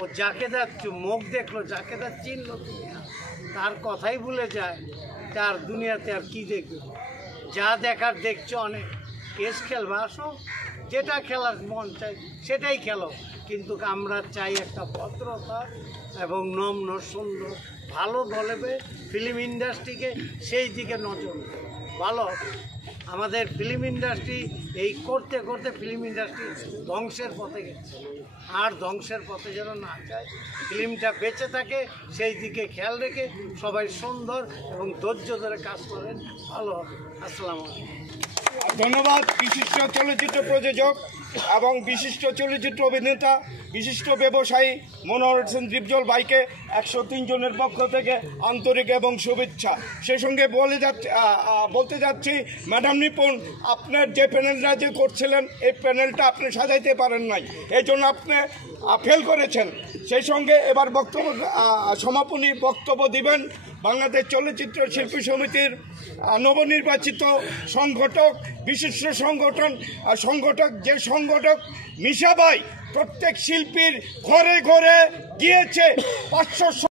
ও যাকে যা মুখ দেখলো, যাকে যা চিনলো, তার কথাই ভুলে যায় তার দুনিয়াতে আর কি দেখবে। যা দেখার দেখছো অনেক, কেস খেলবে, আসো, যেটা খেলার মন চাই সেটাই খেলো, কিন্তু আমরা চাই একটা ভদ্রতা এবং নম্র সুন্দর ভালো বলবে ফিল্ম ইন্ডাস্ট্রিকে সেই দিকে নজর ভালো। আমাদের ফিল্ম ইন্ডাস্ট্রি এই করতে করতে ফিল্ম ইন্ডাস্ট্রি ধ্বংসের পথে গেছে, আর ধ্বংসের পথে যেন না যায়, ফিল্মটা বেঁচে থাকে সেই দিকে খেয়াল রেখে সবাই সুন্দর এবং ধৈর্য ধরে কাজ করেন, ভালো হবে। আসসালামু আলাইকুম। ধন্যবাদ বিশিষ্ট চলচ্চিত্র প্রযোজক এবং বিশিষ্ট চলচ্চিত্র অভিনেতা, বিশিষ্ট ব্যবসায়ী মনোহর হোসেন দীপজল ভাইকে 103 জনের পক্ষ থেকে আন্তরিক এবং শুভেচ্ছা। সেই সঙ্গে বলতে যাচ্ছি, ম্যাডাম নিপুণ, আপনার যে প্যানেলটা যে করছিলেন এই প্যানেলটা আপনি সাজাইতে পারেন নাই, এই জন্য আপনি ফেল করেছেন। সেই সঙ্গে এবার সমাপনী বক্তব্য দিবেন বাংলাদেশ চলচ্চিত্র শিল্পী সমিতির নবনির্বাচিত সংগঠক, বিশিষ্ট সংগঠক যে সংগঠক মিশা ভাই প্রত্যেক শিল্পীর ঘরে ঘরে গিয়েছে 500